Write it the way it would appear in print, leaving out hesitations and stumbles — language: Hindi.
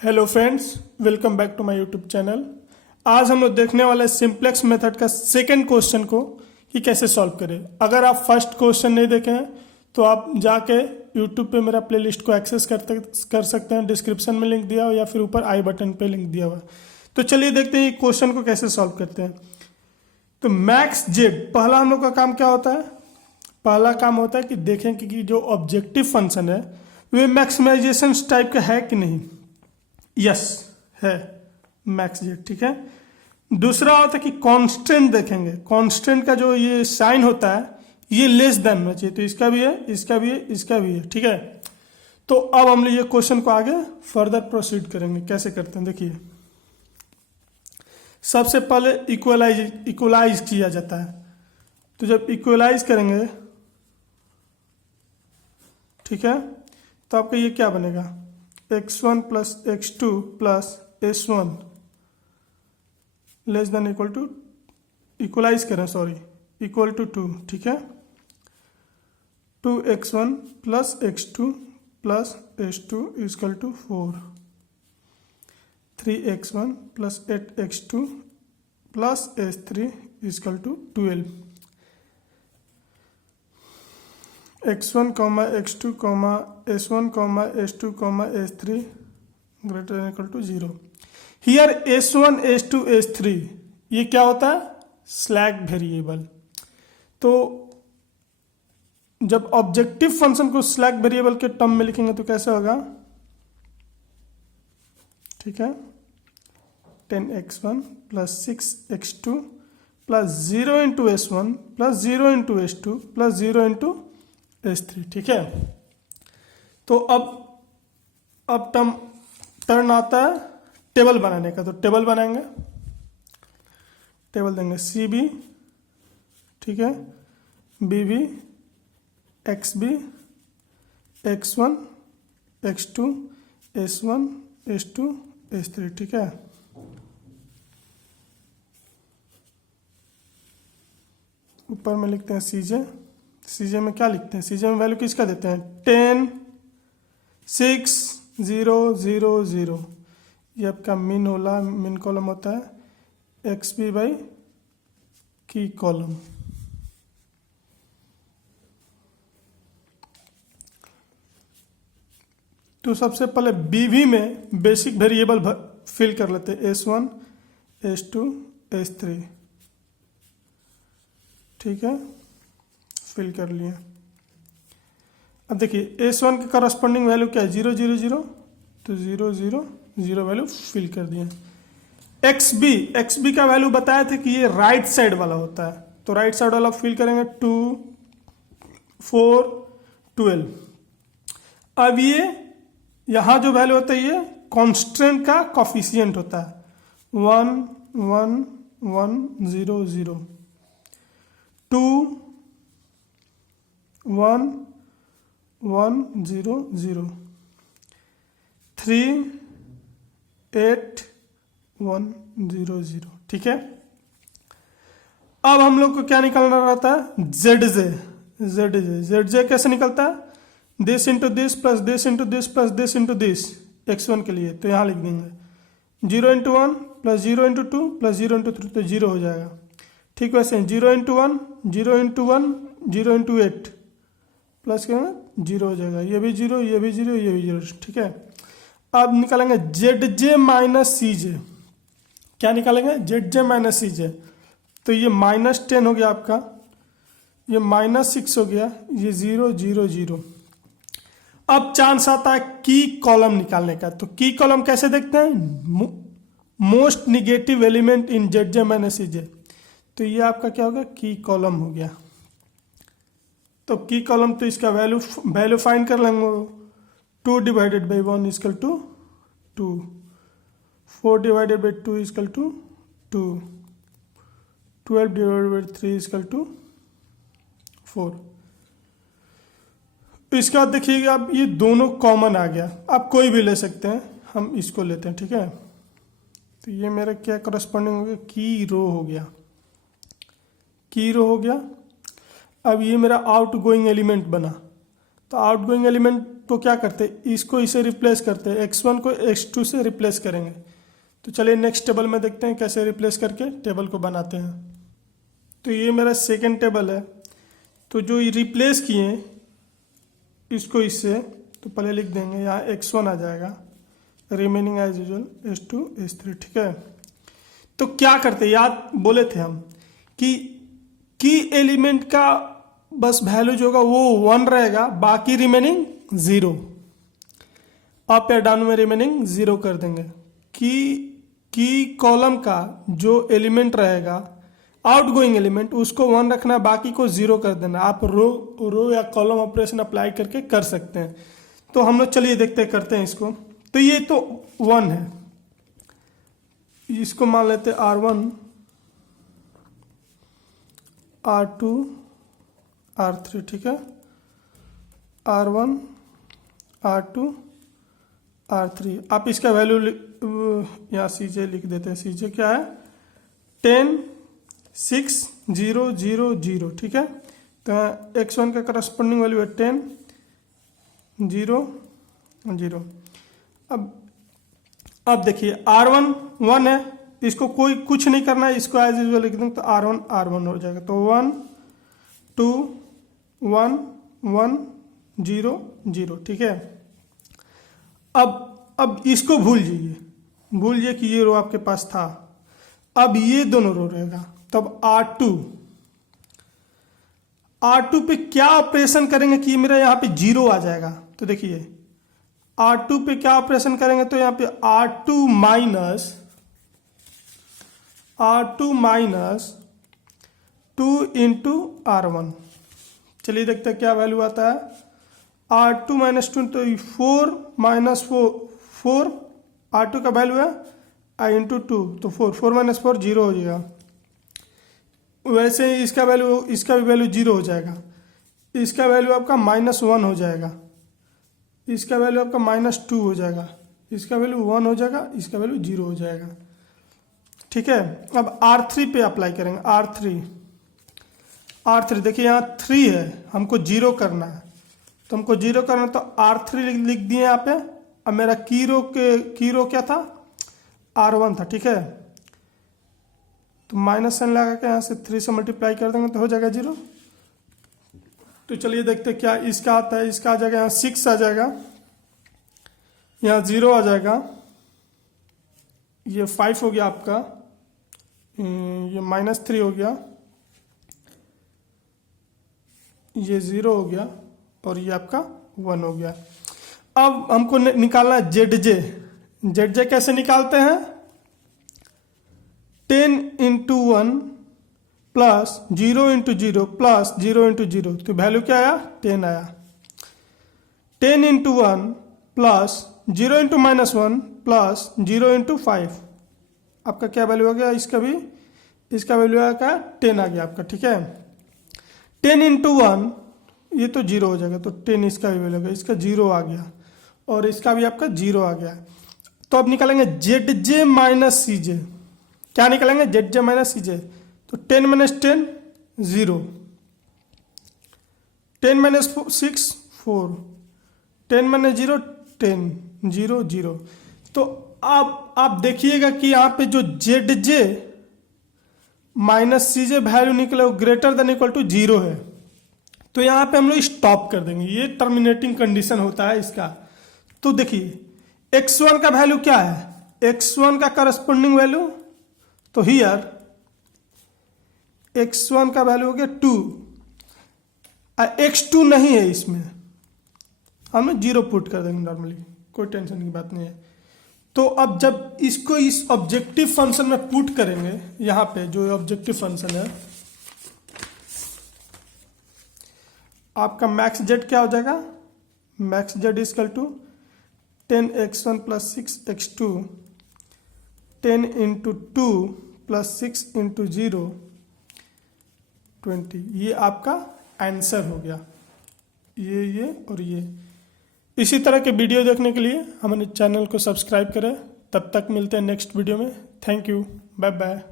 Hello friends, welcome back to my YouTube channel. आज हम लोग देखने वाले सिंप्लेक्स मेथड का सेकंड क्वेश्चन को कि कैसे सॉल्व करें। अगर आप फर्स्ट क्वेश्चन नहीं देखे हैं तो आप जाके यूट्यूब पे मेरा प्लेलिस्ट को एक्सेस कर सकते हैं। डिस्क्रिप्शन में लिंक दिया हुआ या फिर ऊपर आई बटन पे लिंक दिया हुआ है। तो चलिए देखते हैं क्वेश्चन को कैसे सॉल्व करते हैं। तो मैक्स जेड, पहला हम लोग का काम क्या होता है? पहला काम होता है कि देखें कि जो ऑब्जेक्टिव फंक्शन है वे मैक्सिमाइजेशन टाइप का है कि नहीं। यस है, मैक्स जेड, ठीक है। दूसरा होता है कि कांस्टेंट देखेंगे, कांस्टेंट का जो ये साइन होता है ये लेस देन होना चाहिए। तो इसका भी है, इसका भी है, इसका भी है, ठीक है। तो अब हम लोग ये क्वेश्चन को आगे फर्दर प्रोसीड करेंगे। कैसे करते हैं देखिए। सबसे पहले इक्वलाइज किया जाता है। तो जब इक्वलाइज करेंगे, ठीक है, तो आपका ये क्या बनेगा? x1 plus x2 plus s1 less than equal to, equalize करें सॉरी, इक्वल टू 2, ठीक है। 2x1 plus x2 plus s2 equal to 4, 3x1 plus 8x2 plus s3 equal to 12, x1 x2 s1 s2 s3 greater than equal to 0। Here s1 s2 s3 ये क्या होता है? Slack variable. तो जब ऑब्जेक्टिव फंक्शन को स्लैक वेरिएबल के टर्म में लिखेंगे तो कैसे होगा? ठीक है, 10x1 plus 6x2 plus 0 into s1 plus 0 into s2 plus 0 into s3, ठीक है। तो अब टर्न आता है टेबल बनाने का। तो टेबल बनाएंगे, टेबल देंगे CB, ठीक है, BB, XB, X1, X2, S1, S2, S3, ठीक है। ऊपर में लिखते हैं CJ में क्या लिखते हैं? CJ में वैल्यू किसका देते हैं? 10, 6, 0, 0, 0। ये आपका मिन कॉलम होता है XB बाई की कॉलम। तो सबसे पहले BB में बेसिक वेरिएबल फिल कर लेते हैं, S1, S2, S3, ठीक है, फिल कर लिए। अब देखिए S1 के करस्पॉन्डिंग वैल्यू क्या है? 0, 0, 0, तो 0, 0, 0 वैल्यू फिल कर दिए। XB का वैल्यू बताया था कि ये राइट साइड वाला होता है, तो राइट साइड वाला फिल करेंगे 2, 4, 12। अब ये यहां जो वैल्यू होता है ये कांस्टेंट का कोफिशिएंट होता है, 1, 1, 1, 0, 0, 2, 1, 1, 0, 0, 3, 8, 1, 0, 0, ठीक है। अब हम लोग को क्या निकालना रहता है? ZJ कैसे निकलता है? This into this plus this into this plus this into this, x1 के लिए तो यहाँ लिख देंगे 0 into 1 plus 0 into 2 plus 0 into 3, तो 0 हो जाएगा। ठीक वैसे 0 इंटू 1, 0 इंटू 1, 0 इंटू 8 प्लस करेंगे 0 हो जाएगा। ये भी 0, ये भी 0, ये भी 0, ठीक है। अब निकालेंगे ZJ माइनस CJ। क्या निकालेंगे? ZJ minus CJ। तो ये -10 हो गया आपका, ये -6 हो गया, ये 0, 0, 0। अब चांस आता है की कॉलम निकालने का। तो की कॉलम कैसे देखते हैं? Most negative element in ZJ minus CJ। तो ये आपका क्या होगा? की कॉलम हो गया। तो की कॉलम, तो इसका वैल्यू फाइंड कर लेंगे। 2 divided by 1 equal to 2, 4 divided by 2 equal to 2, 12 divided by 3 equal to 4। तो इसके बाद देखिएगा, अब ये दोनों कॉमन आ गया। आप कोई भी ले सकते हैं, हम इसको लेते हैं, ठीक है। तो ये मेरा क्या करस्पॉन्डिंग हो गया? की रो हो गया, की रो हो गया। अब ये मेरा आउटगोइंग एलिमेंट बना। तो आउटगोइंग एलिमेंट तो क्या करते, इसको इसे रिप्लेस करते हैं, x1 को x2 से रिप्लेस करेंगे। तो चलिए नेक्स्ट टेबल में देखते हैं कैसे रिप्लेस करके टेबल को बनाते हैं। तो ये मेरा सेकंड टेबल है। तो जो रिप्लेस किए इसको इससे, तो पहले लिख देंगे यहाँ x1 आ जाएगा, remaining as usual s2 s3, ठीक है। तो क्या करते, याद बोले थे हम कि की एलिमेंट का बस वैल्यू जो होगा वो 1 रहेगा, बाकी रिमेनिंग 0, अप या डाउन में रिमेनिंग 0 कर देंगे। की कॉलम का जो एलिमेंट रहेगा आउटगोइंग एलिमेंट उसको 1 रखना, बाकी को 0 कर देना। आप रो या कॉलम ऑपरेशन अप्लाई करके कर सकते हैं। तो हम लोग चलिए देखते करते हैं इसको। तो ये तो 1 है, इसको मान लेते R1 R2 R3, ठीक है। R1 R2 R3, आप इसका वैल्यू यहाँ CJ लिख देते हैं। CJ क्या है 10 6 0 0 0, ठीक है। तो x1 का करस्पॉन्डिंग वैल्यू है 10 0 0। अब देखिए R1 1 है, इसको कोई कुछ नहीं करना है, इसको एज यूजुअल लिख देंगे। तो R1 हो जाएगा। तो 1 2 1 1 0 0, ठीक है। अब इसको भूल जाइए कि ये रो आपके पास था। अब ये दोनों रो रहेगा। तब R2 पे क्या ऑपरेशन करेंगे कि मेरा यहाँ पे 0 आ जाएगा। तो देखिए R2 पे क्या ऑपरेशन करेंगे, तो यहाँ पे R2 माइनस 2 इंटू R1। चलिए देखते हैं क्या वैल्यू आता है। R2 माइनस 2 तो 4 माइनस 4 R2 का वैल्यू है आई इंटू 2, तो 4 माइनस 4 0 हो जाएगा। वैसे ही इसका भी वैल्यू 0 हो जाएगा। इसका वैल्यू आपका -1 हो जाएगा, इसका वैल्यू आपका -2 हो जाएगा, इसका वैल्यू 1 हो जाएगा, इसका वैल्यू 0 हो जाएगा, ठीक है। अब R3 पे अप्लाई करेंगे। R3 देखिए यहाँ 3 है, हमको 0 करना है। तो हमको 0 करना है, तो R3 लिख दिए यहाँ पे। अब मेरा की रो क्या था, R1 था, ठीक है। तो माइनस साइन लगा के यहाँ से 3 से मल्टीप्लाई कर देंगे तो हो जाएगा 0। तो चलिए देखते क्या इसका आता है। इसका आ जाएगा यहाँ 6 आ जाएगा, यहाँ 0 आ जाएगा, ये 5 हो गया आपका, ये -3 हो गया, ये 0 हो गया, और ये आपका 1 हो गया। अब हमको निकालना है ZJ कैसे निकालते हैं। 10 into 1 plus 0 into 0 plus 0 into 0, तो वैल्यू क्या आया 10 आया। 10 into 1 plus 0 into -1 plus 0 into 5, आपका क्या वैल्यू हो गया। इसका वैल्यू आया क्या 10 आ गया आपका, ठीक है। 10 इंटू 1 ये तो 0 हो जाएगा, तो 10 इसका भी वैल्यू होगा, इसका 0 आ गया, और इसका भी आपका 0 आ गया। तो अब निकालेंगे ZJ माइनस CJ। क्या निकालेंगे ZJ माइनस CJ। तो 10 माइनस 10 0, 10 माइनस 6 4, 10 माइनस 0 10 0 0। तो अब आप देखिएगा कि यहाँ पे जो ZJ माइनस CJ वैल्यू निकले वो ग्रेटर देन इक्वल टू 0 है। तो यहाँ पे हम लोग स्टॉप कर देंगे, ये टर्मिनेटिंग कंडीशन होता है इसका। तो देखिए x1 का वैल्यू क्या है, x1 का करस्पॉन्डिंग वैल्यू, तो हियर x1 का वैल्यू हो गया 2, x2 नहीं है इसमें, हम 0 पुट कर देंगे नॉर्मली, कोई टेंशन की बात नहीं है। तो अब जब इसको इस ऑब्जेक्टिव फंक्शन में पुट करेंगे, यहाँ पे जो ऑब्जेक्टिव फंक्शन है आपका मैक्स जेड क्या हो जाएगा, max Z equal to 10x1 plus 6x2 10 into 2 plus 6 into 0 20। ये आपका आंसर हो गया, ये और ये। इसी तरह के वीडियो देखने के लिए हमारे चैनल को सब्सक्राइब करें। तब तक मिलते हैं नेक्स्ट वीडियो में। Thank you, bye bye.